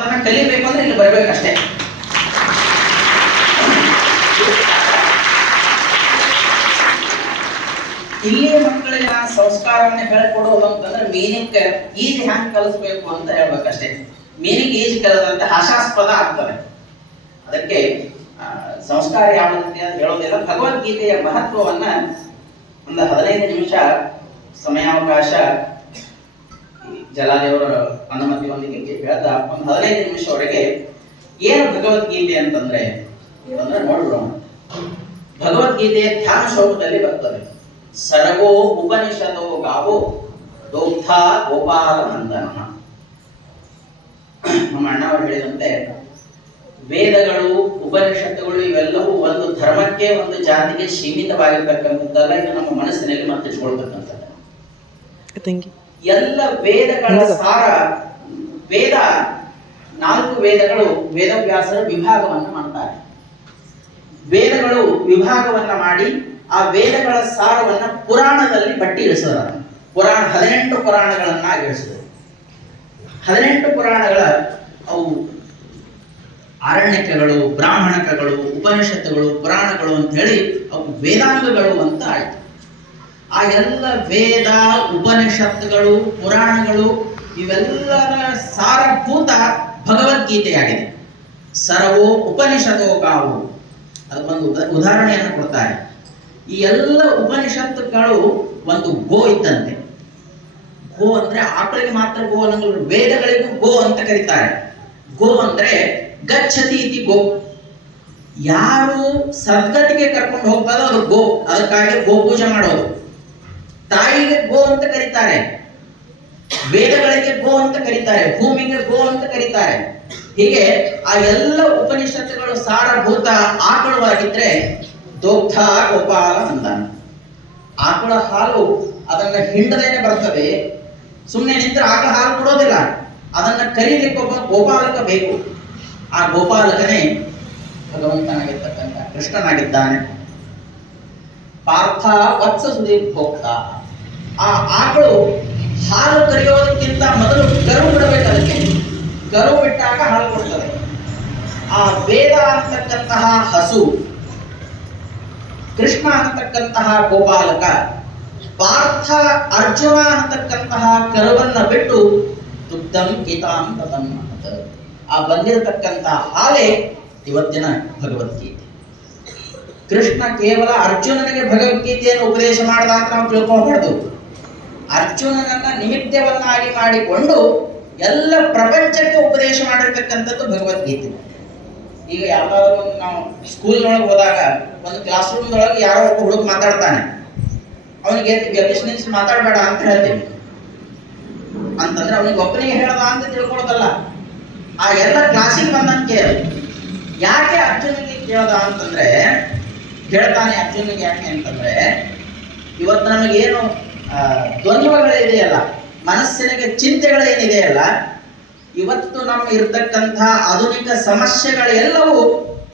ಅನ್ನೋದನ್ನ ಕಲಿಬೇಕು ಅಂದ್ರೆ ಇಲ್ಲಿ ಬರ್ಬೇಕಷ್ಟೇ. ಇಲ್ಲಿಯ ಮಕ್ಕಳಿಗೆ ನಾನು ಸಂಸ್ಕಾರವನ್ನ ಹೇಳ್ಕೊಡೋದು ಅಂತಂದ್ರೆ ಮೀನಿಂಗ್ ಈಜಿ ಹ್ಯಾಂಗ್ ಕಲಿಸ್ಬೇಕು ಅಂತ ಹೇಳ್ಬೇಕಷ್ಟೇ. ಮೀನಿಂಗ್ ಈಜಿ ಕಲಿದಂತೆ ಹಾಸ್ಯಾಸ್ಪದ ಆಗ್ತದೆ. ಅದಕ್ಕೆ ಸಂಸ್ಕಾರ ಯಾವ ರೀತಿ ಅಂತ ಹೇಳೋದಿಲ್ಲ. ಭಗವದ್ಗೀತೆಯ ಮಹತ್ವವನ್ನ ಒಂದು 15 ನಿಮಿಷ ಸಮಯಾವಕಾಶ ಜಲಾದೇವರ ಅನುಮತಿಯೊಂದಿಗೆ ಹೇಳ್ತಾ ಒಂದು 15 ನಿಮಿಷವರೆಗೆ ಏನು ಭಗವದ್ಗೀತೆ ಅಂತಂದ್ರೆ ನೋಡ್ಬಿಡೋಣ. ಭಗವದ್ಗೀತೆಯ ಧ್ಯಾನ ಶ್ಲೋಕದಲ್ಲಿ ಬರ್ತದೆ, ಸರ್ವೋ ಉಪನಿಷದೋ ಗಾವೋ ದೋಗ್ಧ ಗೋಪಾಲ ನಂದನ. ನಮ್ಮ ಅಣ್ಣವರು ಹೇಳಿದಂತೆ ವೇದಗಳು ಉಪನಿಷತ್ತುಗಳು ಇವೆಲ್ಲವೂ ಒಂದು ಧರ್ಮಕ್ಕೆ ಒಂದು ಜಾತಿಗೆ ಸೀಮಿತವಾಗಿರ್ತಕ್ಕಂಥದ್ದಲ್ಲ. ಇದು ನಮ್ಮ ಮನಸ್ಸಿನಲ್ಲಿ ಮತ್ತೆ ಇಟ್ಕೊಳ್ತಕ್ಕಂಥದ್ದು. ಎಲ್ಲ ವೇದಗಳ ಸಾರ, ವೇದ 4 ವೇದಗಳು ವೇದವ್ಯಾಸರ ವಿಭಾಗವನ್ನ ಮಾಡ್ತಾರೆ. ವೇದಗಳು ವಿಭಾಗವನ್ನ ಮಾಡಿ ಆ ವೇದಗಳ ಸಾರವನ್ನ ಪುರಾಣದಲ್ಲಿ ಪಟ್ಟಿ ಇಳಿಸಿದ್ದಾರೆ. ಪುರಾಣ 18 ಪುರಾಣಗಳನ್ನ ಇಳಿಸಿದರು. 18 ಪುರಾಣಗಳ ಅವು ಆರಣ್ಯಕಗಳು, ಬ್ರಾಹ್ಮಣಕಗಳು, ಉಪನಿಷತ್ತುಗಳು, ಪುರಾಣಗಳು ಅಂತ ಹೇಳಿ ಅವು ವೇದಾಂಗಗಳು ಅಂತ ಆಯ್ತು. ಆ ಎಲ್ಲ ವೇದ, ಉಪನಿಷತ್ತುಗಳು, ಪುರಾಣಗಳು ಇವೆಲ್ಲರ ಸಾರಭೂತ ಭಗವದ್ಗೀತೆಯಾಗಿದೆ. ಸರ್ವೋ ಉಪನಿಷದೋ ಗಾವು, ಅದಕ್ಕೊಂದು ಉದಾಹರಣೆಯನ್ನು ಕೊಡ್ತಾರೆ. ಈ ಎಲ್ಲ ಉಪನಿಷತ್ತುಗಳು ಒಂದು ಗೋ ಇದ್ದಂತೆ. ಗೋ ಅಂದ್ರೆ ಆಕಳಿಗೆ ಮಾತ್ರ ಗೋ ಅನ್ನೋದು, ವೇದಗಳಿಗೂ ಗೋ ಅಂತ ಕರೀತಾರೆ. ಗೋ ಅಂದ್ರೆ ಗಚ್ಚತಿ ಇತಿ ಗೋ, ಯಾರು ಸದ್ಗತಿಗೆ ಕರ್ಕೊಂಡು ಹೋಗ್ತಾರೋ ಅದು ಗೋ. ಅದಕ್ಕಾಗಿ ಗೋ ಪೂಜೆ ಮಾಡೋದು. ತಾಯಿಗೆ ಗೋ ಅಂತ ಕರೀತಾರೆ, ವೇದಗಳಿಗೆ ಗೋ ಅಂತ ಕರೀತಾರೆ, ಭೂಮಿಗೆ ಗೋ ಅಂತ ಕರೀತಾರೆ. ಹೀಗೆ ಆ ಎಲ್ಲ ಉಪನಿಷತ್ತುಗಳು ಸಾರಭೂತ ಆಕಳವಾಗಿದ್ರೆ ದೋಗ್ಧ ಗೋಪಾಲ ನಂದನ. ಆಕಳ ಹಾಲು ಅದನ್ನ ಹಿಂಡದೇನೆ ಬರ್ತದೆ. ಸುಮ್ಮನೆ ನಿಂತರೆ ಆಕಳ ಹಾಲು ಕೊಡೋದಿಲ್ಲ. ಅದನ್ನ ಕರೀಲಿಕ್ಕೆ ಒಬ್ಬ ಗೋಪಾಲಕ ಬೇಕು. ಆ ಗೋಪಾಲಕನೇ ಭಗವಂತನಾಗಿರ್ತಕ್ಕಂಥ ಕೃಷ್ಣನಾಗಿದ್ದಾನೆ. ಪಾರ್ಥ ವತ್ಸ ಸುದೀರ್ಭೋಕ್ತ. ಆ ಆಕಳು ಹಾಲು ಕರೆಯೋದಕ್ಕಿಂತ ಮೊದಲು ಕರು ಬಿಡಬೇಕು. ಅದಕ್ಕೆ ಕರು ಬಿಟ್ಟಾಗ ಹಾಲು ಕೊಡ್ತದೆ. ಆ ವೇದ ಅಂತಕ್ಕಂತಹ ಹಸು, ಕೃಷ್ಣ ಅಂತಕ್ಕಂತಹ ಗೋಪಾಲಕ, ಪಾರ್ಥ ಅರ್ಜುನ ಅಂತಕ್ಕಂತಹ ಕರುವನ್ನ ಬಿಟ್ಟು ದುಗ್ಧಂ ಗೀತಾಂ ತತಂ ಅಂತ ಆ ಬಂದಿರತಕ್ಕಂತಹ ಹಾಲೇ ಇವತ್ತಿನ ಭಗವದ್ಗೀತೆ. ಕೃಷ್ಣ ಕೇವಲ ಅರ್ಜುನನಿಗೆ ಭಗವದ್ಗೀತೆಯನ್ನು ಉಪದೇಶ ಮಾಡಿದ ಅಂತ ನಾವು ತಿಳ್ಕೊಬಾರ್ದು. ಅರ್ಜುನನನ್ನ ನಿಮಿತ್ತವನ್ನಾಗಿ ಮಾಡಿಕೊಂಡು ಎಲ್ಲ ಪ್ರಪಂಚಕ್ಕೆ ಉಪದೇಶ ಮಾಡಿರ್ತಕ್ಕಂಥದ್ದು ಭಗವದ್ಗೀತೆ. ಈಗ ಯಾವ್ದಾದ್ರು ಒಂದು ನಾವು ಸ್ಕೂಲ್ನೊಳಗೆ ಹೋದಾಗ ಒಂದು ಕ್ಲಾಸ್ ರೂಮ್ದೊಳಗೆ ಯಾರೋ ಒಬ್ಬ ಹುಡುಗ ಮಾತಾಡ್ತಾನೆ, ಅವನಿಗೆ ಎಬ್ಬಿಸಿ ನಿಲ್ಲಿಸಿ ಮಾತಾಡಬೇಡ ಅಂತ ಹೇಳ್ತೀವಿ. ಅಂತಂದ್ರೆ ಅವನಿಗೆ ಒಬ್ಬನಿಗೆ ಹೇಳದ ಅಂತ ತಿಳ್ಕೊಳ್ಳೋದಲ್ಲ, ಆ ಎಲ್ಲ ಕ್ಲಾಸಿಗೆ ಬಂದಂತ ಕೇಳಿ. ಯಾಕೆ ಅರ್ಜುನಿಗೆ ಕೇಳದ ಅಂತಂದ್ರೆ, ಹೇಳ್ತಾನೆ ಅರ್ಜುನಿಗೆ ಯಾಕೆ ಅಂತಂದ್ರೆ, ಇವತ್ತು ನಮಗೇನು ದ್ವಂದ್ವಗಳಿದೆಯಲ್ಲ, ಮನಸ್ಸಿನಿಗೆ ಚಿಂತೆಗಳೇನಿದೆಯಲ್ಲ, ಇವತ್ತು ನಮ್ಮ ಇರತಕ್ಕಂತಹ ಆಧುನಿಕ ಸಮಸ್ಯೆಗಳೆಲ್ಲವೂ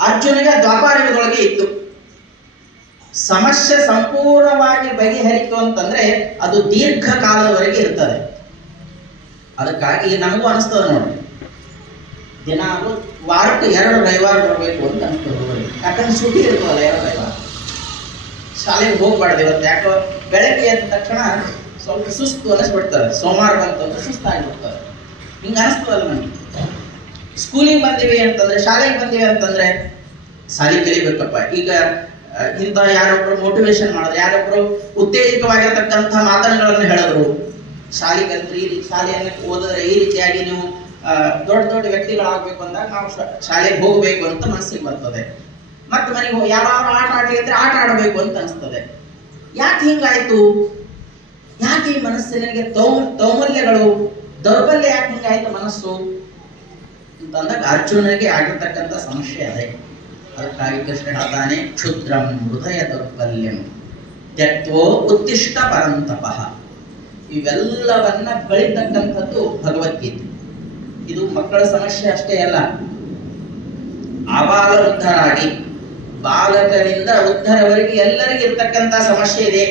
ಅರ್ಜುನಿಗೆ ದ್ವಾಪಾರಯುಗದೊಳಗೆ ಇತ್ತು. ಸಮಸ್ಯೆ ಸಂಪೂರ್ಣವಾಗಿ ಬಗೆಹರಿತು ಅಂತಂದ್ರೆ ಅದು ದೀರ್ಘ ಕಾಲದವರೆಗೆ ಇರ್ತದೆ. ಅದಕ್ಕಾಗಿ ನಮಗೂ ಅನಿಸ್ತದೆ ನೋಡಿ, ದಿನ ವಾರಕ್ಕೆ 2 ರವಿವಾರ ಬರಬೇಕು ಅಂತ ಅನಿಸ್ತದೆ. ಯಾಕಂದ್ರೆ ಸುಟಿ ಇರ್ತದಲ್ಲ 2 ರವಿವಾರ, ಶಾಲೆಗೆ ಹೋಗ್ಬಾರ್ದು. ಇವತ್ತು ಯಾಕೋ ಬೆಳಗ್ಗೆ ಎದ್ದ ತಕ್ಷಣ ಸ್ವಲ್ಪ ಸುಸ್ತು ಅನಿಸ್ಬಿಡ್ತದೆ. ಸೋಮವಾರ ಬಂತಂದ್ರೆ ಸುಸ್ತಾಗಿಬಿಡ್ತದೆ. ಹಿಂಗೆ ಅನಿಸ್ತದಲ್ಲ ನಮಗೆ. ಸ್ಕೂಲಿಗೆ ಬಂದಿವಿ ಅಂತಂದ್ರೆ, ಶಾಲೆಗೆ ಬಂದಿವಿ ಅಂತಂದ್ರೆ ಶಾಲೆ ಕಲಿಬೇಕಪ್ಪ. ಈಗ ಇಂಥ ಯಾರೊಬ್ರು ಮೋಟಿವೇಶನ್ ಮಾಡಿದ್ರು, ಯಾರೊಬ್ರು ಉತ್ತೇಜಕವಾಗಿರ್ತಕ್ಕಂಥ ಮಾತುಗಳನ್ನು ಹೇಳಿದ್ರು, ಶಾಲೆಗಂದ್ರೆ ಈ ರೀತಿ ಶಾಲೆಯನ್ನು ಓದಿದ್ರೆ ಈ ರೀತಿಯಾಗಿ ನೀವು ದೊಡ್ಡ ದೊಡ್ಡ ವ್ಯಕ್ತಿಗಳಾಗಬೇಕು ಅಂದಾಗ ನಾವು ಶಾಲೆಗೆ ಹೋಗಬೇಕು ಅಂತ ಮನಸ್ಸಿಗೆ ಬರ್ತದೆ. ಮತ್ತೆ ಮನೆಗೆ ಯಾರು ಆಟ ಆಡಲಿಕ್ಕೆ ಆಟ ಆಡಬೇಕು ಅಂತ ಅನಿಸ್ತದೆ. ಯಾಕೆ ಹಿಂಗಾಯ್ತು? ಯಾಕೆ ಈ ಮನಸ್ಸಿನಿಗೆ ತೌಮಲ್ಯಗಳು, ದೌರ್ಬಲ್ಯ ಯಾಕೆ ಹಿಂಗಾಯ್ತು ಮನಸ್ಸು ಅಂತಂದಾಗ ಅರ್ಜುನನಿಗೆ ಆಗಿರ್ತಕ್ಕಂಥ ಸಮಸ್ಯೆ ಅದೇ. ಅದಕ್ಕಾಗಿ ಕೃಷ್ಣ ಹೇಳ್ತಾನೆ, ಕ್ಷುದ್ರಂ ಹೃದಯ ದೌರ್ಬಲ್ಯಂ ತ್ಯಕ್ತೋ ಉತ್ತಿಷ್ಟ ಪರಂತಪಃ. ಇವೆಲ್ಲವನ್ನ ಬೆಳೀತಕ್ಕಂಥದ್ದು ಭಗವದ್ಗೀತೆ. ಇದು ಮಕ್ಕಳ ಸಮಸ್ಯೆ ಅಷ್ಟೇ ಅಲ್ಲ, ಆಬಾಲ ವೃದ್ಧರಾಗಿ ಬಾಲಕರಿಂದ ವೃದ್ಧರವರೆಗೆ ಎಲ್ಲರಿಗೂ ಇರ್ತಕ್ಕಂಥ ಸಮಸ್ಯೆ ಇದೆ.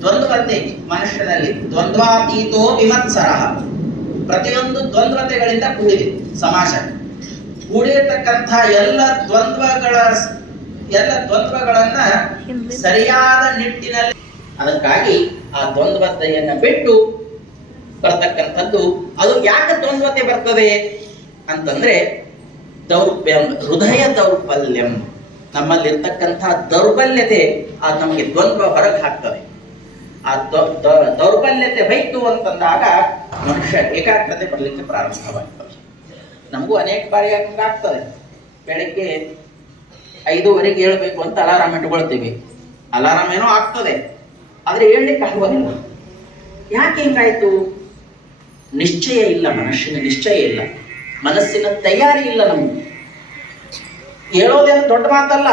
ದ್ವಂದ್ವತೆ ಮನುಷ್ಯನಲ್ಲಿ, ದ್ವಂದ್ವಾತೀತೋ ವಿಮತ್ಸರ. ಪ್ರತಿಯೊಂದು ದ್ವಂದ್ವತೆಗಳಿಂದ ಕೂಡಿದೆ ಸಮಾಜ. ಕೂಡಿರತಕ್ಕಂಥ ಎಲ್ಲ ದ್ವಂದ್ವಗಳನ್ನ ಸರಿಯಾದ ನಿಟ್ಟಿನಲ್ಲಿ, ಅದಕ್ಕಾಗಿ ಆ ದ್ವಂದ್ವತೆಯನ್ನ ಬಿಟ್ಟು ಬರ್ತಕ್ಕಂಥದ್ದು. ಅದು ಯಾಕೆ ದ್ವಂದ್ವತೆ ಬರ್ತದೆ ಅಂತಂದ್ರೆ ಹೃದಯ ದೌರ್ಬಲ್ಯಂ, ನಮ್ಮಲ್ಲಿರ್ತಕ್ಕಂಥ ದೌರ್ಬಲ್ಯತೆ ಅದು ನಮಗೆ ದ್ವಂದ್ವ ಹೊರಗೆ ಹಾಕ್ತದೆ. ಆ ದೌರ್ಬಲ್ಯತೆ ಹೋಯ್ತು ಅಂತಂದಾಗ ಮನುಷ್ಯ ಏಕಾಗ್ರತೆ ಬರಲಿಕ್ಕೆ ಪ್ರಾರಂಭವಾಗ್ತದೆ. ನಮಗೂ ಅನೇಕ ಬಾರಿ ಆಗ್ತದೆ, ಬೆಳಗ್ಗೆ 5:15 ಏಳಬೇಕು ಅಂತ ಅಲಾರಾಮ್ ಇಟ್ಕೊಳ್ತೀವಿ. ಅಲಾರಾಮ್ ಏನೋ ಆಗ್ತದೆ, ಆದ್ರೆ ಹೇಳ್ಲಿಕ್ಕೆ ಆಗುವುದಿಲ್ಲ. ಯಾಕೆ ಹಿಂಗಾಯ್ತು? ನಿಶ್ಚಯ ಇಲ್ಲ, ಮನುಷ್ಯನ ನಿಶ್ಚಯ ಇಲ್ಲ, ಮನಸ್ಸಿನ ತಯಾರಿ ಇಲ್ಲ. ನಮ್ಗೆ ಹೇಳೋದೇನು ದೊಡ್ಡ ಮಾತಲ್ಲ,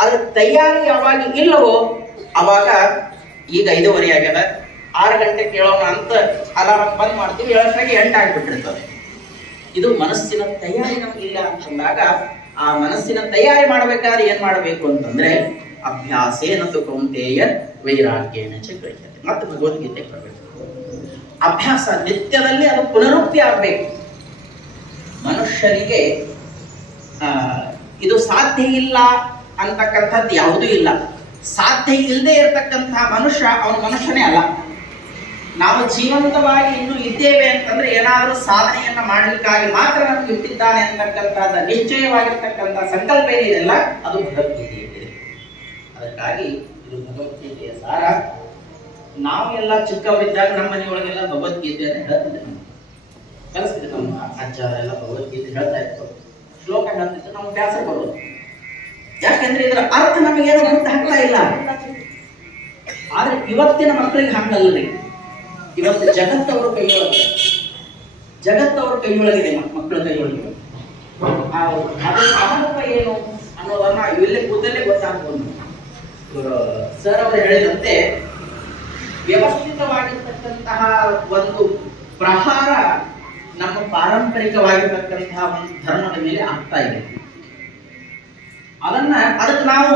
ಆದ್ರೆ ತಯಾರಿ ಯಾವಾಗ ಇಲ್ಲವೋ ಅವಾಗ ಈಗ 5:15 ಆಗ್ಯದ, 6 ಗಂಟೆ ಕೇಳೋಣ ಅಂತ ಅಲಾರಾಮ್ ಬಂದ್ ಮಾಡ್ತೀವಿ, 7 ಆಗಿಬಿಟ್ಟಿರ್ತದೆ. ಇದು ಮನಸ್ಸಿನ ತಯಾರಿ ನಮಗಿಲ್ಲ ಅಂತಂದಾಗ, ಆ ಮನಸ್ಸಿನ ತಯಾರಿ ಮಾಡಬೇಕಾದ್ರೆ ಏನ್ ಮಾಡಬೇಕು ಅಂತಂದ್ರೆ ಅಭ್ಯಾಸೇನ ತು ಕೌಂತೇಯ ವೈರಾಗ್ಯೇನ ಚ ಗೃಹ್ಯತೆ. ಮತ್ತೆ ಭಗವದ್ಗೀತೆ ಬರಬೇಕು. ಅಭ್ಯಾಸ ನಿತ್ಯದಲ್ಲಿ ಅದು ಪುನರುಕ್ತಿ ಆಗ್ಬೇಕು. ಮನುಷ್ಯನಿಗೆ ಇದು ಸಾಧ್ಯ ಇಲ್ಲ ಅಂತಕ್ಕಂಥದ್ದು ಯಾವುದೂ ಇಲ್ಲ. ಸಾಧ್ಯ ಇಲ್ಲದೆ ಇರತಕ್ಕಂತಹ ಮನುಷ್ಯ ಅವನ ಮನುಷ್ಯನೇ ಅಲ್ಲ. ನಾವು ಜೀವಂತವಾಗಿ ಇನ್ನೂ ಇದ್ದೇವೆ ಅಂತಂದ್ರೆ ಏನಾದರೂ ಸಾಧನೆಯನ್ನ ಮಾಡಲಿಕ್ಕಾಗಿ ಮಾತ್ರ ನಮ್ಗೆ ಇಟ್ಟಿದ್ದಾನೆ ಅಂತಕ್ಕಂಥದ್ದು ನಿಶ್ಚಯವಾಗಿರ್ತಕ್ಕಂಥ ಸಂಕಲ್ಪ ಏನಿದೆಯಲ್ಲ ಅದು ಭಗವದ್ಗೀತೆಯಲ್ಲಿದೆ. ಅದಕ್ಕಾಗಿ ಇದು ಭಗವದ್ಗೀತೆಯ ಸಾರ. ನಾವು ಎಲ್ಲ ಚಿಕ್ಕವರಿದ್ದಾಗ ನಮ್ಮ ಮನೆಯೊಳಗೆಲ್ಲ ಭಗವದ್ಗೀತೆಯನ್ನು ಹೇಳ್ತಿದ್ದೆ, ಕಲಿಸ್ತಿದ್ದೆ. ನಮ್ಮ ಅಜ್ಜ ಎಲ್ಲ ಭಗವದ್ಗೀತೆ ಹೇಳ್ತಾ ಇತ್ತು, ಶ್ಲೋಕ ಹೇಳ್ತಿತ್ತು, ನಮ್ಗೆ ಬ್ಯಾಸರ ಬರೋದು. ಯಾಕೆಂದ್ರೆ ಇದರ ಅರ್ಥ ನಮಗೇನು ಅರ್ಥ ಆಗ್ತಾ ಇಲ್ಲ. ಆದ್ರೆ ಇವತ್ತಿನ ಮಕ್ಕಳಿಗೆ ಹಂಗಲ್ಲರಿ. ಇವತ್ತು ಜಗತ್ತವ್ರ ಕೈಯೊಳಗೆ, ಜಗತ್ತವ್ರ ಕೈಯೊಳಗಿದೆ, ಮಕ್ಕಳ ಕೈಯೊಳಗೆ. ಅದರ ಮಹತ್ವ ಏನು ಅನ್ನೋದನ್ನ ಇಲ್ಲೇ ಕೂದಲೇ ಗೊತ್ತಾಗ್ಬೋದು. ಸರ್ ಅವರು ಹೇಳಿದಂತೆ ವ್ಯವಸ್ಥಿತವಾಗಿರ್ತಕ್ಕಂತಹ ಒಂದು ಪ್ರಹಾರ ನಮ್ಮ ಪಾರಂಪರಿಕವಾಗಿರ್ತಕ್ಕಂತಹ ಒಂದು ಧರ್ಮದ ಮೇಲೆ ಆಗ್ತಾ ಇದೆ. ಅದಕ್ಕೆ ನಾವು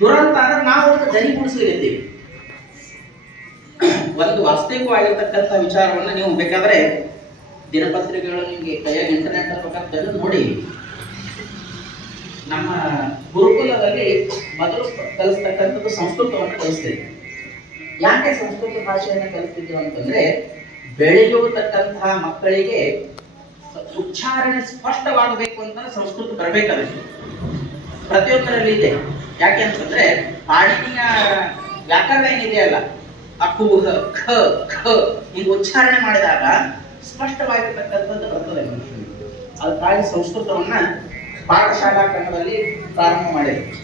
ದುರಂತ ಅಂದ್ರೆ ನಾವು ಅದಕ್ಕೆ ದನಿಗೂಡಿಸಲಿದ್ದೀವಿ. ಒಂದು ವಾಸ್ತವಿಕವಾಗಿರ್ತಕ್ಕಂಥ ವಿಚಾರವನ್ನು ನೀವು ಬೇಕಾದ್ರೆ ದಿನಪತ್ರಿಕೆಗಳು ನಿಮಗೆ ಕೈಯಾಗಿ ಇಂಟರ್ನೆಟ್ ಬೇಕಾದ್ರೆ ನೋಡಿ. ನಮ್ಮ ಗುರುಕುಲದಲ್ಲಿ ಮೊದಲು ಕಲಿಸ್ತಕ್ಕಂಥದ್ದು ಸಂಸ್ಕೃತವನ್ನು ಕಲಿಸ್ತೀವಿ. ಯಾಕೆ ಸಂಸ್ಕೃತ ಭಾಷೆಯನ್ನು ಕಲಿಸ್ತಿದ್ವಿ ಅಂತಂದ್ರೆ ಬೆಳೆಯುತ್ತಕ್ಕಂತಹ ಮಕ್ಕಳಿಗೆ ಉಚ್ಚಾರಣೆ ಸ್ಪಷ್ಟವಾಗಬೇಕು ಅಂತ ಸಂಸ್ಕೃತ ಬರಬೇಕಾಗುತ್ತೆ. ಪ್ರತಿಯೊಬ್ಬರಲ್ಲಿ ಇದೆ. ಯಾಕೆ ಅಂತಂದ್ರೆ ಪಾಣಿನಿಯ ವ್ಯಾಕರಣ ಏನಿದೆಯಲ್ಲ, ಅಕ್ಕು ಖ ಖ ಹಿಂಗೆ ಉಚ್ಚಾರಣೆ ಮಾಡಿದಾಗ ಸ್ಪಷ್ಟವಾಗಿರ್ತಕ್ಕಂಥದ್ದು ಬರ್ತದೆ ಮನುಷ್ಯನಿಗೆ. ಅದಕ್ಕಾಗಿ ಸಂಸ್ಕೃತವನ್ನ ಪಾಠಶಾಲಾ ಕ್ರಮದಲ್ಲಿ ಪ್ರಾರಂಭ ಮಾಡಿದ್ವಿ.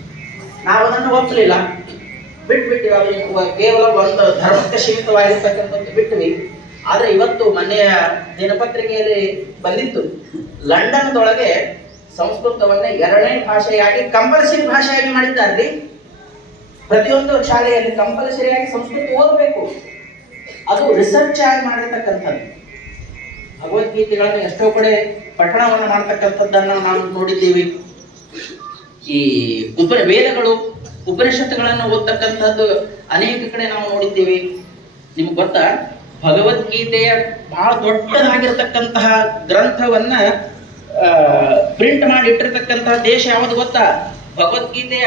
ನಾವು ಅದನ್ನು ಒಪ್ಪಲಿಲ್ಲ, ಬಿಟ್ಬಿಟ್ಟಿವಿ. ಅದು ಕೇವಲ ಒಂದು ಧರ್ಮಕ್ಕೆ ಸೀಮಿತವಾಗಿರ್ತಕ್ಕಂಥದ್ದು ಬಿಟ್ವಿ. ಆದ್ರೆ ಇವತ್ತು ಮೊನ್ನೆಯ ದಿನಪತ್ರಿಕೆಯಲ್ಲಿ ಬಂದಿತ್ತು, ಲಂಡನ್ದೊಳಗೆ ಸಂಸ್ಕೃತವನ್ನ 2ನೇ ಭಾಷೆಯಾಗಿ ಕಂಪಲ್ಸರಿ ಭಾಷೆಯಾಗಿ ಮಾಡಿದ್ದಾರೆ. ಪ್ರತಿಯೊಂದು ಶಾಲೆಯಲ್ಲಿ ಕಂಪಲ್ಸರಿಯಾಗಿ ಸಂಸ್ಕೃತ ಓದಬೇಕು. ಅದು ರಿಸರ್ಚ್ ಆಗಿ ಮಾಡಿರ್ತಕ್ಕಂಥದ್ದು. ಭಗವದ್ಗೀತೆಗಳನ್ನು ಎಷ್ಟೋ ಕಡೆ ಪಠಣವನ್ನು ಮಾಡ್ತಕ್ಕಂಥದ್ದನ್ನು ನಾವು ನೋಡಿದ್ದೀವಿ. ಈ ವೇದಗಳು ಉಪನಿಷತ್ತುಗಳನ್ನು ಓದ್ತಕ್ಕಂಥದ್ದು ಅನೇಕ ಕಡೆ ನಾವು ನೋಡಿದ್ದೀವಿ. ನಿಮ್ಗೆ ಗೊತ್ತಾ, ಭಗವದ್ಗೀತೆಯ ಬಹಳ ದೊಡ್ಡದಾಗಿರ್ತಕ್ಕಂತಹ ಗ್ರಂಥವನ್ನ ಪ್ರಿಂಟ್ ಮಾಡಿ ಇಟ್ಟಿರ್ತಕ್ಕಂತಹ ದೇಶ ಯಾವುದು ಗೊತ್ತಾ? ಭಗವದ್ಗೀತೆಯ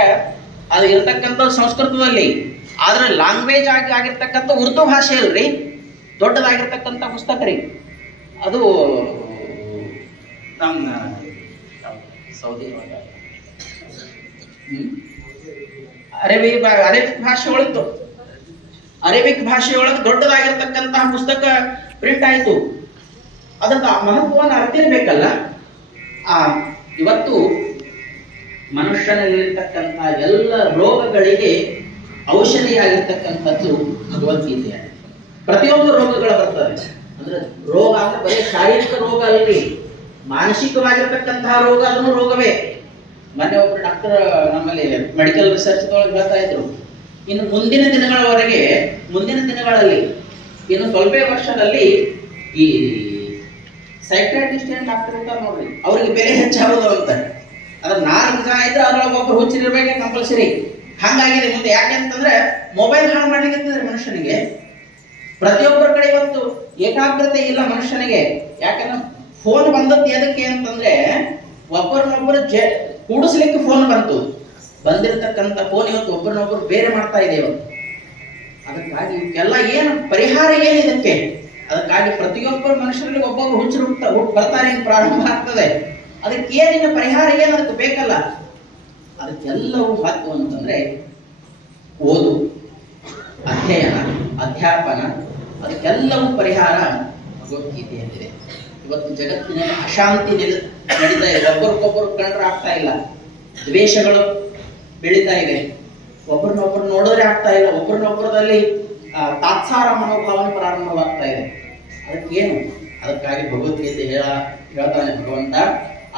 ಅದು ಇರತಕ್ಕಂಥ ಸಂಸ್ಕೃತದಲ್ಲಿ, ಆದ್ರೆ ಲ್ಯಾಂಗ್ವೇಜ್ ಆಗಿರ್ತಕ್ಕಂಥ ಉರ್ದು ಭಾಷೆ ಅಲ್ರಿ, ದೊಡ್ಡದಾಗಿರ್ತಕ್ಕಂಥ ಪುಸ್ತಕ ರೀ ಅದು. ನಮ್ಮ ಸೌದಿ ಅರೇಬಿಕ್ ಭಾಷೆ ಒಳಗೆ, ಅರೇಬಿಕ್ ಭಾಷೆಯೊಳಗೆ ದೊಡ್ಡದಾಗಿರ್ತಕ್ಕಂತಹ ಪುಸ್ತಕ ಪ್ರಿಂಟ್ ಆಯಿತು. ಅದನ್ನ ಮಹತ್ವವನ್ನು ಅರ್ಥಿರ್ಬೇಕಲ್ಲ. ಇವತ್ತು ಮನುಷ್ಯನಲ್ಲಿರ್ತಕ್ಕಂತಹ ಎಲ್ಲ ರೋಗಗಳಿಗೆ ಔಷಧಿಯಾಗಿರ್ತಕ್ಕಂಥದ್ದು ಭಗವದ್ಗೀತೆಯಾಗಿದೆ. ಪ್ರತಿಯೊಂದು ರೋಗಗಳು ಬರ್ತವೆ. ಅಂದ್ರೆ ರೋಗ ಅಂದ್ರೆ ಬರೀ ಶಾರೀರಿಕ ರೋಗ ಅಲ್ಲರಿ, ಮಾನಸಿಕವಾಗಿರ್ತಕ್ಕಂತಹ ರೋಗ ಅದನ್ನು ರೋಗವೇ. ಮೊನ್ನೆ ಒಬ್ಬರು ಡಾಕ್ಟರ್ ನಮ್ಮಲ್ಲಿ ಮೆಡಿಕಲ್ ರಿಸರ್ಚ್ ಒಳಗೆ ಹೇಳ್ತಾ ಇದ್ರು, ಇನ್ನು ಮುಂದಿನ ದಿನಗಳಲ್ಲಿ ಇನ್ನು ಸ್ವಲ್ಪ ವರ್ಷದಲ್ಲಿ ಈ ಸೈಕ್ರಾಟಿಸ್ಟ್ ಏನ್ ಡಾಕ್ಟರ್ ಅಂತ ನೋಡ್ರಿ, ಅವ್ರಿಗೆ ಬೆಲೆ ಹೆಚ್ಚಾಗೋದು ಅಂತ. ಅದ್ರ 4 ಜನ ಇದ್ರೆ ಅದ್ರೊಳಗೆ ಒಬ್ಬರು ಹುಚ್ಚಿರ್ಬೇಕೆ ಕಂಪಲ್ಸರಿ. ಹಂಗಾಗಿದೆ ಮುಂದೆ. ಯಾಕೆ ಅಂತಂದ್ರೆ ಮೊಬೈಲ್ ಹಾಳು ಮಾಡ್ಲಿಕ್ಕೆ ಮನುಷ್ಯನಿಗೆ ಪ್ರತಿಯೊಬ್ಬರ ಕಡೆ ಇವತ್ತು ಏಕಾಗ್ರತೆ ಇಲ್ಲ ಮನುಷ್ಯನಿಗೆ. ಯಾಕಂದ್ರೆ ಫೋನ್ ಬಂದದ್ದು ಎದಕ್ಕೆ ಅಂತಂದ್ರೆ ಒಬ್ಬರನ್ನೊಬ್ಬರು ಕೂಡಿಸ್ಲಿಕ್ಕೆ ಫೋನ್ ಬಂತು. ಬಂದಿರತಕ್ಕಂಥ ಫೋನ್ ಇವತ್ತು ಒಬ್ಬರನ್ನೊಬ್ಬರು ಬೇರೆ ಮಾಡ್ತಾ ಇದೆ ಇವತ್ತು. ಅದಕ್ಕಾಗಿ ಇವಕ್ಕೆಲ್ಲ ಏನು ಪರಿಹಾರ ಏನಿದಕ್ಕೆ? ಅದಕ್ಕಾಗಿ ಪ್ರತಿಯೊಬ್ಬರು ಮನುಷ್ಯರಲ್ಲಿ ಒಬ್ಬೊಬ್ಬರು ಹುಚ್ಚರು ಬರ್ತಾರೆ, ಪ್ರಾರಂಭ ಆಗ್ತದೆ. ಅದಕ್ಕೆ ಏನಿನ ಪರಿಹಾರ ಏನು ಅದಕ್ಕೆ ಬೇಕಲ್ಲ? ಅದಕ್ಕೆಲ್ಲವೂ ಮಾತು ಅಂತಂದ್ರೆ ಓದು, ಅಧ್ಯಯನ, ಅಧ್ಯಾಪನ, ಅದಕ್ಕೆಲ್ಲವೂ ಪರಿಹಾರ ಭಗವದ್ಗೀತೆಯಲ್ಲಿದೆ. ಇವತ್ತು ಜಗತ್ತಿನಲ್ಲಿ ಅಶಾಂತಿ ನಡೀತಾ ಇದೆ. ಒಬ್ಬರಿಗೊಬ್ಬರು ಕಂಡ್ರೆ ಆಗ್ತಾ ಇಲ್ಲ, ದ್ವೇಷಗಳು ಬೆಳೀತಾ ಇದೆ, ಒಬ್ಬರನ್ನೊಬ್ಬರು ನೋಡಿದ್ರೆ ಆಗ್ತಾ ಇಲ್ಲ, ಒಬ್ಬರನ್ನೊಬ್ಬರದಲ್ಲಿ ತಾತ್ಸಾರ ಮನೋಭಾವನೆ ಪ್ರಾರಂಭವಾಗ್ತಾ ಇದೆ. ಅದಕ್ಕೇನು? ಅದಕ್ಕಾಗಿ ಭಗವದ್ಗೀತೆ ಹೇಳ್ತಾನೆ ಭಗವಂತ,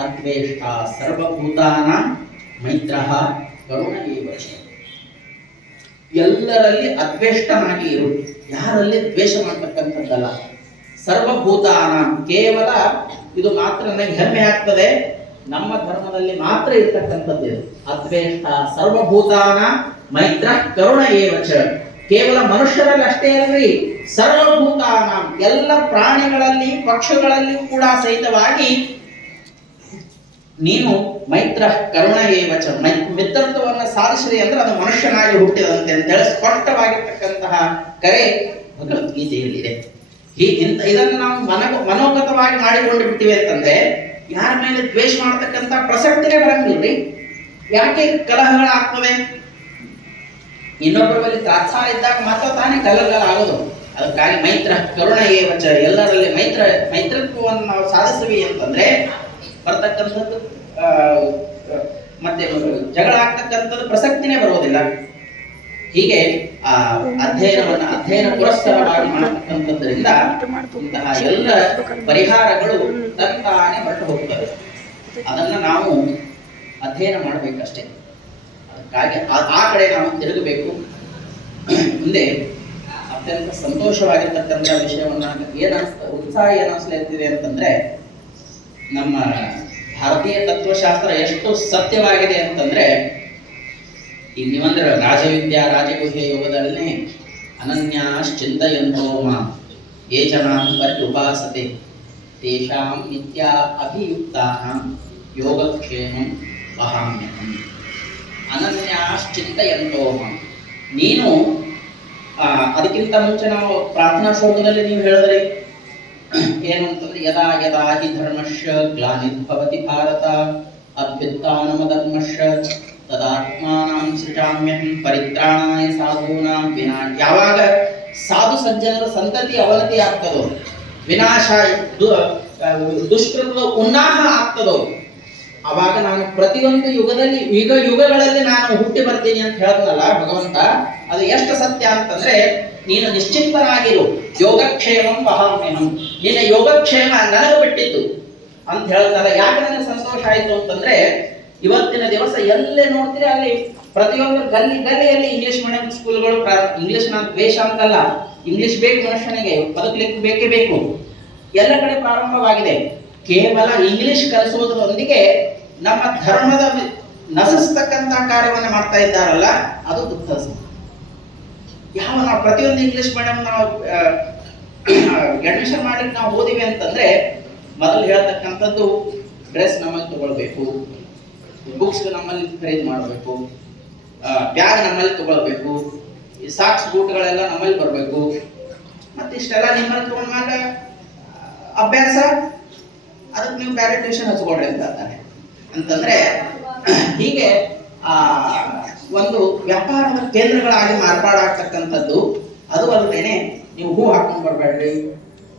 ಅದ್ವೇಷ್ಟ ಸರ್ವಭೂತಾನ ಮೈತ್ರಃ ಕರುಣ ಏವ ಚ. ಎಲ್ಲರಲ್ಲಿ ಅದ್ವೇಷ್ಟನಾಗಿ ಇರು, ಯಾರಲ್ಲಿ ದ್ವೇಷ ಮಾಡ್ತಕ್ಕಂಥದ್ದಲ್ಲ. ಸರ್ವಭೂತಾನ, ಕೇವಲ ಇದು ಮಾತ್ರ ನನಗೆ ಹೆಮ್ಮೆ ಆಗ್ತದೆ, ನಮ್ಮ ಧರ್ಮದಲ್ಲಿ ಮಾತ್ರ ಇರ್ತಕ್ಕಂಥದ್ದು ಇದು. ಅದ್ವೇಷ್ಟ ಸರ್ವಭೂತಾನ ಮೈತ್ರ ಕರುಣ ಏವ ಚ. ಕೇವಲ ಮನುಷ್ಯರಲ್ಲಿ ಅಷ್ಟೇ ಅಲ್ರಿ, ಸರ್ವಭೂತಾನ ಎಲ್ಲ ಪ್ರಾಣಿಗಳಲ್ಲಿ ಪಕ್ಷಿಗಳಲ್ಲಿಯೂ ಕೂಡ ಸಹಿತವಾಗಿ ನೀನು ಮೈತ್ರ ಕರುಣ ಏವ ಚ. ಮಿತ್ರತ್ವವನ್ನು ಸಾಧಿಸಿದೆ ಅಂದ್ರೆ ಅದು ಮನುಷ್ಯನಾಗಿ ಹುಟ್ಟಿದಂತೆ ಅಂತ ಹೇಳಿ ಸ್ಪಷ್ಟವಾಗಿರ್ತಕ್ಕಂತಹ ಕರೆ ಭಗವದ್ಗೀತೆಯಲ್ಲಿದೆ. ಇದನ್ನು ನಾವು ಮನೋಗತವಾಗಿ ಮಾಡಿಕೊಂಡು ಬಿಟ್ಟಿವೆ ಅಂತಂದ್ರೆ ಯಾರ ಮೇಲೆ ದ್ವೇಷ ಮಾಡತಕ್ಕಂತ ಪ್ರಸಕ್ತಿನೇ ಬರಂಗಿಲ್ರಿ. ಯಾಕೆ ಕಲಹಗಳಾಗ್ತವೆ? ಇನ್ನೊಬ್ಬರ ಮೇಲೆ ತಾತ್ಸಾರ ಇದ್ದಾಗ ಮಾತ್ರ ತಾನೇ ಕಲಹಗಳ ಆಗೋದು. ಅದಕ್ಕಾಗಿ ಮೈತ್ರ ಕರುಣ ಏವ ಚ, ಎಲ್ಲರಲ್ಲಿ ಮೈತ್ರತ್ವವನ್ನು ನಾವು ಸಾಧಿಸುವಿ ಅಂತಂದ್ರೆ ಬರ್ತಕ್ಕಂಥದ್ದು ಮತ್ತೆ ಜಗಳ ಆಗ್ತಕ್ಕಂಥದ್ದು ಪ್ರಸಕ್ತಿನೇ ಬರೋದಿಲ್ಲ. ಹೀಗೆ ಅಧ್ಯಯನ ಪುರಸ್ಕಾರವಾಗಿ ಮಾಡತಕ್ಕಂಥದ್ರಿಂದ ಇಂತಹ ಎಲ್ಲ ಪರಿಹಾರಗಳು ತಂತಾನೆ ಹೊರಟು ಹೋಗ್ತವೆ. ಅದನ್ನ ನಾವು ಅಧ್ಯಯನ ಮಾಡಬೇಕಷ್ಟೇ. ಅದಕ್ಕಾಗಿ ಆ ಕಡೆ ನಾವು ತಿರುಗಬೇಕು. ಮುಂದೆ ಅತ್ಯಂತ ಸಂತೋಷವಾಗಿರ್ತಕ್ಕಂಥ ವಿಷಯವನ್ನ ಉತ್ಸಾಹ ಏನಿಸ್ಲಿದೆ ಅಂತಂದ್ರೆ, ನಮ್ಮ ಭಾರತೀಯ ತತ್ವಶಾಸ್ತ್ರ ಎಷ್ಟು ಸತ್ಯವಾಗಿದೆ ಅಂತಂದ್ರೆ, ಈ ನೀವಂದ್ರೆ ರಾಜವಿದ್ಯಾ ರಾಜಗುಹ್ಯ ಯೋಗದಲ್ಲಿ ಅನನ್ಯಾಶ್ಚಿಂತಯಂತೋ ಮಾಂ ಯೇ ಜನಾಃ ಪರ್ಯುಪಾಸತೆ ತೇಷಾಂ ನಿತ್ಯಾ ಅಭಿಯುಕ್ತಾನಾಂ ಯೋಗಕ್ಷೇಮಂ ವಹಾಮ್ಯಹಂ. ಅನನ್ಯಾಶ್ಚಿಂತಯಂತೋ ಮಾಂ, ನೀನು ಅದಕ್ಕಿಂತ ಮುಂಚೆ ನಾವು ಪ್ರಾರ್ಥನಾ ಶ್ಲೋಕದಲ್ಲಿ ನೀವು ಹೇಳಿದ್ರಿ ಏನು ಅಂತಂದ್ರೆ, ಯದಾ ಯದಾ ಹಿ ಧರ್ಮಶ್ಯ ಗ್ಲಾನಿರ್ಭವತಿ ಭಾರತ ಅಭ್ಯುತ್ಥಾನಮಧರ್ಮಶ್ಯ ತದಾತ್ಮಾನಂ ಸೃಜಾಮ್ಯಹಂ ಪರಿತ್ರಾಣಾಯ ಸಾಧೂನಾಂ ವಿನಾಶ. ಯಾವಾಗ ಸಾಧು ಸಜ್ಜನರ ಸಂತತಿ ಅವನತಿ ಆಗ್ತದೋ, ವಿನಾಶ ದುಷ್ಕೃತ ಉನ್ನಾಹ ಆಗ್ತದೋ, ಅವಾಗ ನಾನು ಪ್ರತಿಯೊಂದು ಯುಗದಲ್ಲಿ ಯುಗಗಳಲ್ಲಿ ನಾನು ಹುಟ್ಟಿ ಬರ್ತೀನಿ ಅಂತ ಹೇಳಿದ್ನಲ್ಲ ಭಗವಂತ. ಅದು ಎಷ್ಟು ಸತ್ಯ ಅಂತಂದ್ರೆ, ನೀನು ನಿಶ್ಚಿಂತನಾಗಿರು, ಯೋಗಕ್ಷೇಮಂ ವಹಾಮ್ಯಹಂ, ನಿನ್ನ ಯೋಗಕ್ಷೇಮ ನನಗೆ ಬಿಟ್ಟಿದ್ದು ಅಂತ ಹೇಳ್ತಾರೆ. ಯಾಕೆ ನನಗೆ ಸಂತೋಷ ಆಯ್ತು ಅಂತಂದ್ರೆ, ಇವತ್ತಿನ ದಿವಸ ಎಲ್ಲೇ ನೋಡ್ತೀರಿ ಅಲ್ಲಿ ಪ್ರತಿಯೊಂದು ಗಲ್ಲಿಯಲ್ಲಿ ಇಂಗ್ಲಿಷ್ ಮೀಡಿಯಂ ಸ್ಕೂಲ್ಗಳು ಇಂಗ್ಲಿಷ್ ನಾನು ದ್ವೇಷ ಅಂತಲ್ಲ, ಇಂಗ್ಲಿಷ್ ಬೇಕು ಮನುಷ್ಯನಿಗೆ, ಬದುಕಲಿಕ್ಕೆ ಬೇಕೇ ಬೇಕು, ಎಲ್ಲ ಕಡೆ ಪ್ರಾರಂಭವಾಗಿದೆ. ಕೇವಲ ಇಂಗ್ಲಿಷ್ ಕಲಿಸುವುದರೊಂದಿಗೆ ನಮ್ಮ ಧರ್ಮದ ನಶಿಸ್ತಕ್ಕಂಥ ಕಾರ್ಯವನ್ನು ಮಾಡ್ತಾ ಇದ್ದಾರಲ್ಲ, ಅದು ದುಃಖ. ನಾವು ಪ್ರತಿಯೊಂದು ಇಂಗ್ಲಿಷ್ ಮೀಡಿಯಂ ನಾವು ಅಡ್ಮಿಷನ್ ಮಾಡ್ಲಿಕ್ಕೆ ನಾವು ಓದಿವೆ ಅಂತಂದ್ರೆ, ಮೊದಲು ಹೇಳ್ತಕ್ಕಂಥದ್ದು ಡ್ರೆಸ್ ನಮ್ಮಲ್ಲಿ ತಗೊಳ್ಬೇಕು, ಬುಕ್ಸ್ ನಮ್ಮಲ್ಲಿ ಖರೀದಿ ಮಾಡಬೇಕು, ಬ್ಯಾಗ್ ನಮ್ಮಲ್ಲಿ ತಗೊಳ್ಬೇಕು, ಈ ಸಾಕ್ಸ್ ಬೂಟ್ಗಳೆಲ್ಲ ನಮ್ಮಲ್ಲಿ ಬರಬೇಕು, ಮತ್ತೆ ಇಷ್ಟೆಲ್ಲ ನಿಮ್ಮಲ್ಲಿ ತಗೊಂಡ್ಮಾಗ ಅಭ್ಯಾಸ ಅದಕ್ಕೆ ನೀವು ಬೇರೆ ಟ್ಯೂಷನ್ ಹಚ್ಕೊಳ್ರಿ ಅಂತ ಹೇಳ್ತಾನೆ. ಅಂತಂದ್ರೆ ಹೀಗೆ ಒಂದು ವ್ಯಾಪಾರದ ಕೇಂದ್ರಗಳಾಗಿ ಮಾರ್ಪಾಡಾಗ್ತಕ್ಕಂಥದ್ದು. ಅದು ಅಲ್ಲದೇನೆ ನೀವು ಹೂ ಹಾಕೊಂಡು ಬರಬೇಡ್ರಿ,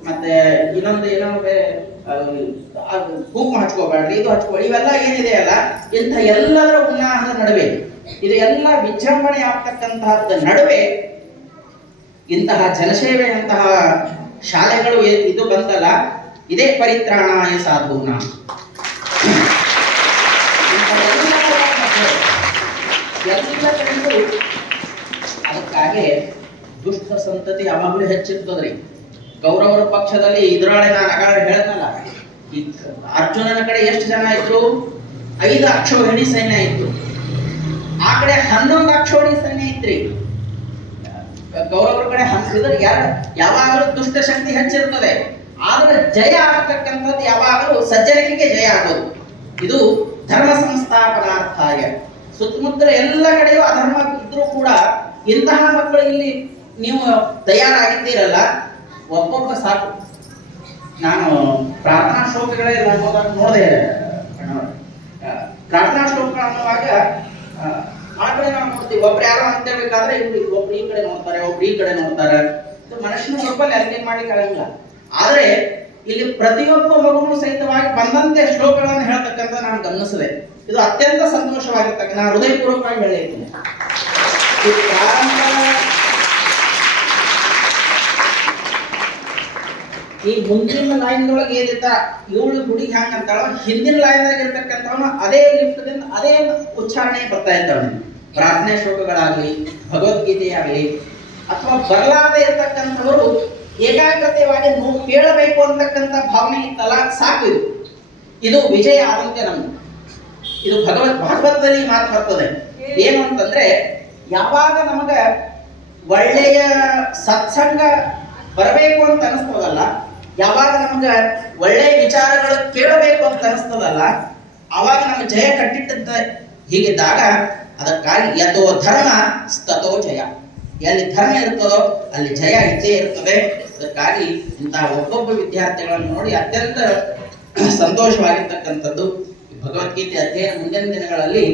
ಮತ್ತೆ ಇನ್ನೊಂದು ಹೂಕು ಹಚ್ಕೋಬೇಡ್ರಿ, ಇದು ಹಚ್ಕೊ, ಇವೆಲ್ಲ ಏನಿದೆ ಅಲ್ಲ, ಇಂಥ ಎಲ್ಲದರ ಉನ್ನಾಹದ ನಡುವೆ, ಇದು ಎಲ್ಲ ವಿಜೃಂಭಣೆ ಆಗ್ತಕ್ಕಂತಹದ ನಡುವೆ ಇಂತಹ ಜನಸೇವೆಯಂತಹ ಶಾಲೆಗಳು ಇದು ಬಂತಲ್ಲ, ಇದೇ ಪರಿತ್ರಾಣಾಯ ಸಾಧೂನ. ಅದಕ್ಕಾಗಿ ದುಷ್ಟ ಸಂತತಿ ಯಾವಾಗಲೂ ಹೆಚ್ಚಿರ್ತದ್ರಿ. ಕೌರವರ ಪಕ್ಷದಲ್ಲಿ ಇದ್ರೊಳಗೆ ನಾನು ಅಗಾಡ ಹೇಳ್ದಲ್ಲ, ಈ ಅರ್ಜುನನ ಕಡೆ ಎಷ್ಟು ಜನ ಇದ್ರು? 5 ಅಕ್ಷೋಹಿಣಿ ಸೈನ್ಯ ಇತ್ತು. ಆ ಕಡೆ 11 ಅಕ್ಷೋಹಿಣಿ ಸೈನ್ಯ ಇತ್ರಿ. ಕೌರವರ ಕಡೆ ಹಂಸಿದ್ರೆ ಯಾವಾಗಲೂ ದುಷ್ಟ ಶಕ್ತಿ ಹೆಚ್ಚಿರ್ತದೆ, ಆದ್ರೆ ಜಯ ಆಗ್ತಕ್ಕಂಥದ್ದು ಯಾವಾಗಲೂ ಸಜ್ಜನಿಕೆಗೆ ಜಯ ಆಗೋದು. ಇದು ಧರ್ಮ ಸಂಸ್ಥಾಪನಾರ್ಥಾಯ. ಸುತ್ತಮುತ್ತ ಎಲ್ಲ ಕಡೆಯೂ ಅಧರ್ಮ ಇದ್ರೂ ಕೂಡ ಇಂತಹ ಮಕ್ಕಳು ಇಲ್ಲಿ ನೀವು ತಯಾರಾಗಿದ್ದೀರಲ್ಲ, ಒಬ್ಬೊಬ್ಬ ಸಾಕು. ನಾನು ಪ್ರಾರ್ಥನಾ ಶ್ಲೋಕಗಳೇ ನೋಡಿದೆ. ಪ್ರಾರ್ಥನಾ ಶ್ಲೋಕ ಅನ್ನುವಾಗ ಆ ಕಡೆ ನಾವು ನೋಡ್ತೀವಿ, ಒಬ್ರು ಯಾರೋ ಅಂತೇಳ್ಬೇಕಾದ್ರೆ ಒಬ್ರು ಈ ಕಡೆ ನೋಡ್ತಾರೆ, ಒಬ್ರು ಈ ಕಡೆ ನೋಡ್ತಾರೆ. ಮನುಷ್ಯನ ಒಬ್ಬಲ್ಲಿ ಅಲ್ಲಿಗೆ ಮಾಡ್ಲಿಕ್ಕೆ ಆಗಂಗಿಲ್ಲ. ಆದ್ರೆ ಇಲ್ಲಿ ಪ್ರತಿಯೊಬ್ಬ ಮಗುನು ಸಹಿತವಾಗಿ ಬಂದಂತೆ ಶ್ಲೋಕಗಳನ್ನು ಹೇಳ್ತಕ್ಕಂಥ ನಾನು ಗಮನಿಸಿದೆ. ಇದು ಅತ್ಯಂತ ಸಂತೋಷವಾಗಿರ್ತಕ್ಕ, ನಾನು ಹೃದಯಪೂರ್ವಕವಾಗಿ ಹೇಳಿದ್ದೀನಿ. ಈ ಮುಂದಿನ ಲೈನ್ದೊಳಗೆ ಏನಿತ್ತ ಇವಳು ಹುಡುಗಿ ಹ್ಯಾಂಗ ಅಂತಾಳ, ಹಿಂದಿನ ಲೈನ್ದಾಗ ಇರ್ತಕ್ಕಂಥವನು ಅದೇ ಲಿಫ್ಟ್ದಿಂದ ಅದೇ ಉಚ್ಚಾರಣೆ ಬರ್ತಾ ಇದ್ದಾವೆ. ಪ್ರಾರ್ಥನೆ ಶ್ಲೋಕಗಳಾಗಲಿ, ಭಗವದ್ಗೀತೆಯಾಗಲಿ, ಅಥವಾ ಬರಲಾದೆ ಇರ್ತಕ್ಕಂಥವರು ಏಕಾಗ್ರತೆಯಾಗಿ ಕೇಳಬೇಕು ಅಂತಕ್ಕಂಥ ಭಾವನೆ ಇತ್ತಲ್ಲ, ಸಾಕು. ಇದು ವಿಜಯ ಆದಂತೆ ನಮ್ಗೆ. ಇದು ಭಾಗವತದಲ್ಲಿ ಮಾತು ಬರ್ತದೆ. ಏನು ಅಂತಂದ್ರೆ, ಯಾವಾಗ ನಮಗ ಒಳ್ಳೆಯ ಸತ್ಸಂಗ ಬರಬೇಕು ಅಂತ ಅನಿಸ್ತದಲ್ಲ, ಯಾವಾಗ ನಮಗ ಒಳ್ಳೆಯ ವಿಚಾರಗಳು ಕೇಳಬೇಕು ಅಂತ ಅನಿಸ್ತದಲ್ಲ, ಅವಾಗ ನಮ್ಮ ಜಯ ಕಟ್ಟಿಟ್ಟಂತ ಹೀಗಿದ್ದಾಗ, ಅದಕ್ಕಾಗಿ ಯಥೋ ಧರ್ಮ ತಥೋ ಜಯ. ಎಲ್ಲಿ ಧರ್ಮ ಇರ್ತದೋ ಅಲ್ಲಿ ಜಯ ಇದ್ದೇ ಇರ್ತದೆ. ಅದಕ್ಕಾಗಿ ಇಂತಹ ಒಬ್ಬೊಬ್ಬ ವಿದ್ಯಾರ್ಥಿಗಳನ್ನು ನೋಡಿ ಅತ್ಯಂತ ಸಂತೋಷವಾಗಿರ್ತಕ್ಕಂಥದ್ದು. ಭಗವದ್ಗೀತೆ ಅಧ್ಯಯನ ಮುಂದಿನ ದಿನಗಳಲ್ಲಿ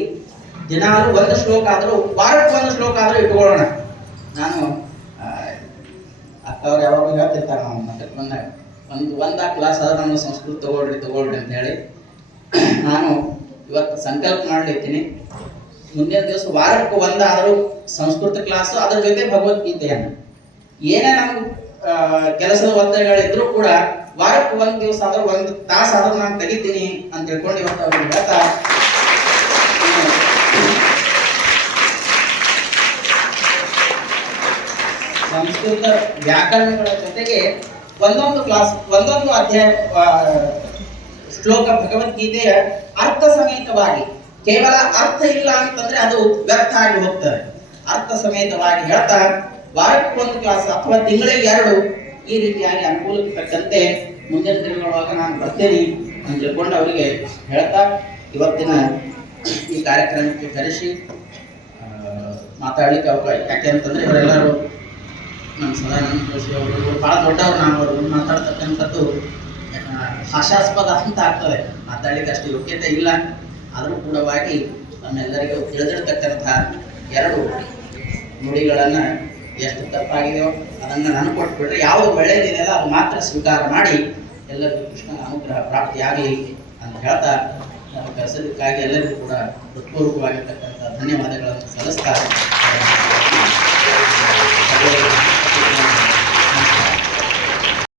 ದಿನಾಲು ಒಂದು ಶ್ಲೋಕ ಆದರೂ, ವಾರಕ್ಕೆ ಒಂದು ಶ್ಲೋಕ ಆದರೂ ಇಟ್ಕೊಳ್ಳೋಣ. ನಾನು ಅಕ್ಕವ್ರು ಯಾವಾಗ ಹೇಳ್ತಿರ್ತಾರೆ, ನಾವು ಮಠಕ್ಕೆ ಬಂದಾಗ ಒಂದ ಕ್ಲಾಸ್ ಆದ್ರೆ ನಮ್ಮ ಸಂಸ್ಕೃತ ತಗೊಳ್ರಿ ಅಂತ ಹೇಳಿ ನಾನು ಇವತ್ತು ಸಂಕಲ್ಪ ಮಾಡ್ಲಿರ್ತೀನಿ. ಮುಂದಿನ ದಿವಸ ವಾರಕ್ಕೆ ಒಂದಾದರೂ ಸಂಸ್ಕೃತ ಕ್ಲಾಸು, ಅದ್ರ ಜೊತೆ ಭಗವದ್ಗೀತೆಯನ್ನು. ಏನೇ ನಮ್ಗೆ ಕೆಲಸದ ಒತ್ತಡಗಳಿದ್ರು ಕೂಡ ವಾರಕ್ಕೆ ಒಂದು ದಿವಸ ಆದ್ರೂ ಒಂದು ತಾಸು ಆದ್ರೂ ನಾನು ತೆಗಿತೀನಿ ಅಂತ ತಿಳ್ಕೊಂಡು ಇವತ್ತು ಅವ್ರಿಗೆ ಹೇಳ್ತಾ, ಸಂಸ್ಕೃತ ವ್ಯಾಕರಣಗಳ ಜೊತೆಗೆ ಒಂದೊಂದು ಕ್ಲಾಸ್, ಒಂದೊಂದು ಅಧ್ಯಾಯ ಶ್ಲೋಕ ಭಗವದ್ಗೀತೆಯ ಅರ್ಥ ಸಮೇತವಾಗಿ, ಕೇವಲ ಅರ್ಥ ಇಲ್ಲ ಅಂತಂದ್ರೆ ಅದು ವ್ಯರ್ಥ ಆಗಿ ಹೋಗ್ತದೆ. ಅರ್ಥ ಸಮೇತವಾಗಿ ಹೇಳ್ತಾ ವಾರಕ್ಕೆ ಒಂದು ಕ್ಲಾಸ್ ಅಥವಾ ತಿಂಗಳಿಗೆ 2 ಈ ರೀತಿಯಾಗಿ ಅನುಕೂಲಕ್ಕೆ ತಕ್ಕಂತೆ ಮುಂದಿನ ದಿನಗಳೊಳಗ ನಾನು ಬರ್ತೇನೆ ಅಂತ ತಿಳ್ಕೊಂಡು ಅವರಿಗೆ ಹೇಳ್ತಾ, ಇವತ್ತಿನ ಈ ಕಾರ್ಯಕ್ರಮಕ್ಕೆ ಕರೆಸಿ ಮಾತಾಡ್ಲಿಕ್ಕೆ ಅವಕಾಶ. ಯಾಕೆ ಅಂತಂದ್ರೆ ಇವರೆಲ್ಲರೂ ನಮ್ಮ ಸದಾನಂದ ಜೋಶಿ ಅವರು ಬಹಳ ದೊಡ್ಡವ್ರು, ನಾನು ಅವರು ಮಾತಾಡ್ತಕ್ಕಂಥದ್ದು ಹಾಸ್ಯಾಸ್ಪದ ಅಂತ ಆಗ್ತದೆ. ಮಾತಾಡ್ಲಿಕ್ಕೆ ಅಷ್ಟು ಯೋಗ್ಯತೆ ಇಲ್ಲ. ಆದರೂ ಕೂಡವಾಗಿ ನಮ್ಮೆಲ್ಲರಿಗೂ ತಿಳಿದಿರ್ತಕ್ಕಂಥ 2 ನುಡಿಗಳನ್ನ ಎಷ್ಟು ತಪ್ಪಾಗಿದೆಯೋ ಅದನ್ನು ನಾನು ಕೊಟ್ಬಿಟ್ರೆ, ಯಾವುದು ಒಳ್ಳೆಯದಿದೆಯಲ್ಲ ಅದು ಮಾತ್ರ ಸ್ವೀಕಾರ ಮಾಡಿ ಎಲ್ಲರಿಗೂ ಕೃಷ್ಣನ ಅನುಗ್ರಹ ಪ್ರಾಪ್ತಿಯಾಗಲಿ ಅಂತ ಹೇಳ್ತಾ, ನಮ್ಮ ಕೆಲಸದಕ್ಕಾಗಿ ಎಲ್ಲರಿಗೂ ಕೂಡ ಹೃತ್ಪೂರ್ವಕವಾಗಿರ್ತಕ್ಕಂಥ ಧನ್ಯವಾದಗಳನ್ನು ಸಲ್ಲಿಸ್ತಾ